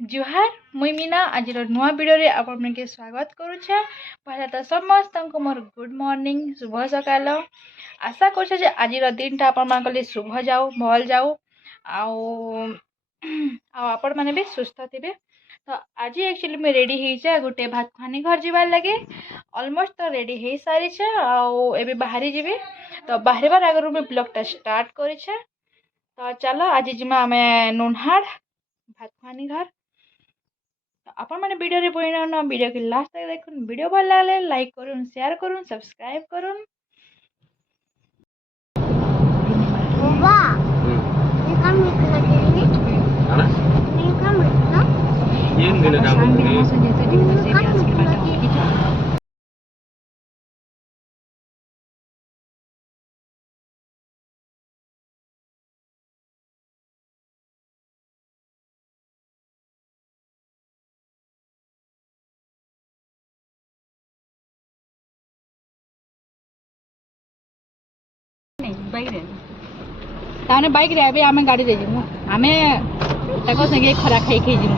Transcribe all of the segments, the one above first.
जुहार मुई मीना आज नुआ वीडियो आपण के स्वागत करुछे। पहले तो समस्त मोर गुड मॉर्निंग शुभ सकाल। आशा कर आज दिन आपण शुभ जाऊ भल जाऊ आपण मैंने भी सुस्थ थे। तो आज एक्चुअली मैं रेडी हो गोटे भात खानी घर जीवार लगे ऑलमोस्ट तो रेडी हो सारी ए बाहरी जी। तो बाहर आगर मैं ब्लॉगटा स्टार्ट कर। तो चलो आज जिमा आम नुनहाड़ भात खानी घर। तो आपण मैंने वीडियो रे पड़े ना वीडियो के लास्ट तक देखुन। वीडियो भल लगे लाइक करुन शेयर करुन सब्सक्राइब करुन। बाइक रे अभी आमे गाड़ी रे जिमु आमे ताको संगे खरा खाई खाई जिमु।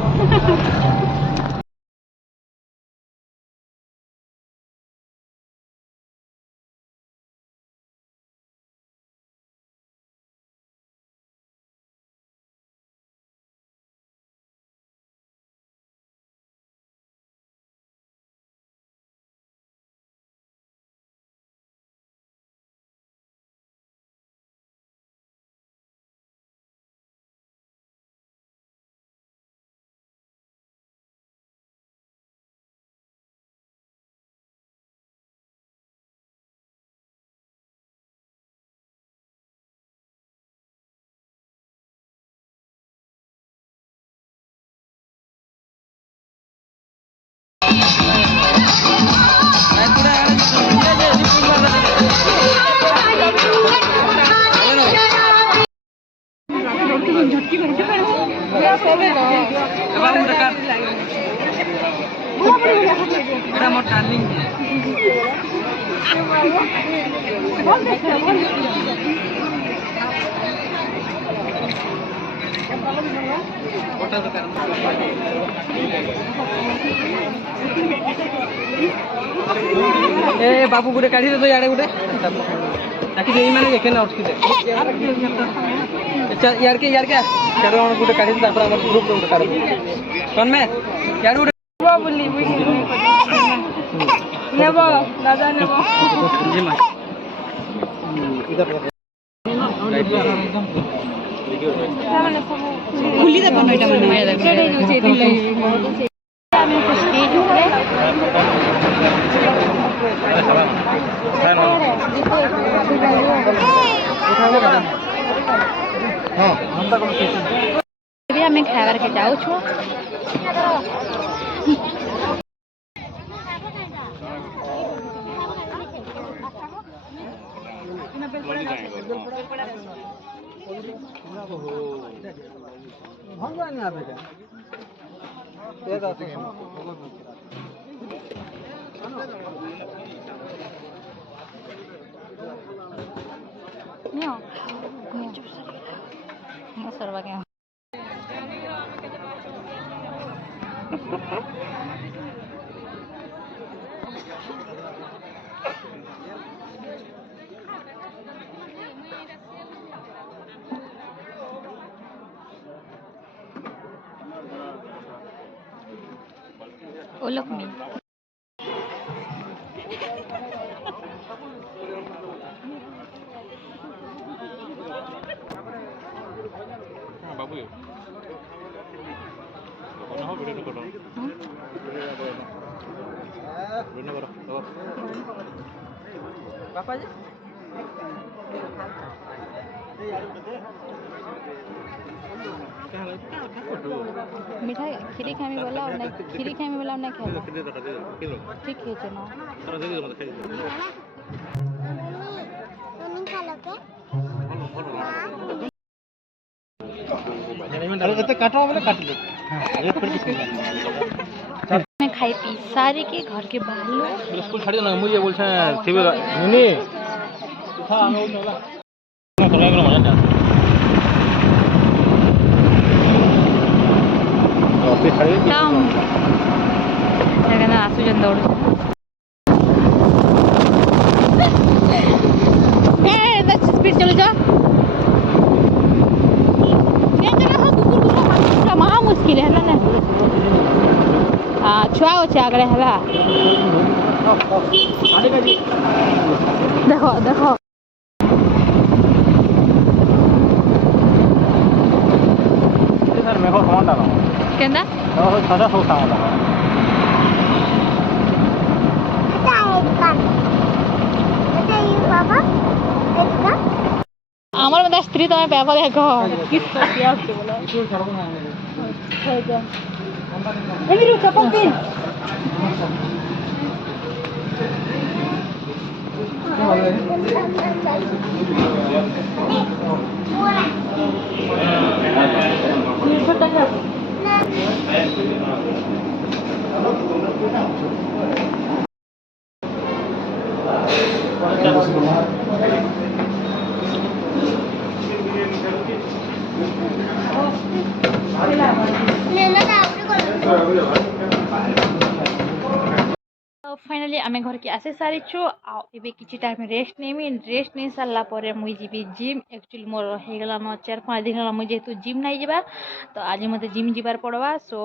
ए बाबू गुटे काढ़ी दे तो याडे गुटे ताकि देई माने देखे ना उसकी दे अच्छा यार के चारो on गुटे काढ़ी दे तापर हमर ग्रुप गुटे काढ़ी कौन में यार गुटे बोली नेबो दादा नेबो जी मां इधर खुली दे बनो एटा माने सेडे जो एदिन लई आमे स्टेज ऊपर हमें खावर के जाऊ छो सरवा के ओ लोग में बाबू कौन हो वीडियो करो वीडियो करो पापा जी मिठाई खीरी खाए में बोला और नहीं खीरी खाए में बोला और नहीं खाए ठीक है चलो मैं खाई पी सारे के घर के बाहर स्कूल छाड़ी ना मुझे बोल छे थिबे नुनी हां हम होला ना तो लागलो मजा ସେ ଛାଡ଼ିବେ କି? ଦେଖେନ ଆସୁଛନ୍ ଦୌଡ଼ୁଛନ୍ ସ୍ପିଡ ଚଲୁଛ ମହା ମୁସ୍କିଲ ହେଲା ନା ଛୁଆ ଅଛେ ଆଗରେ ହେଲା ଦେଖ ଦେଖ ସାର୍ ମେଘ ସମାନଟା କଣ କେନ୍ତା ଛଅଟା ସବୁ ସାମାନ আমার মধ্যে স্ত্রী তোমার ব্যাপার দেখো फाइनाली आम घर के आसी सारीचु आबे किसी टाइम रेस्ट नेमी रेस्ट नहीं सारा पर मुझे जीवी जिम एक्चुअली मोर हो गलान 4-5 दिन है मुझे जेहेतु जिम नहीं जावा तो आज मत जिम जीवार पड़वा सो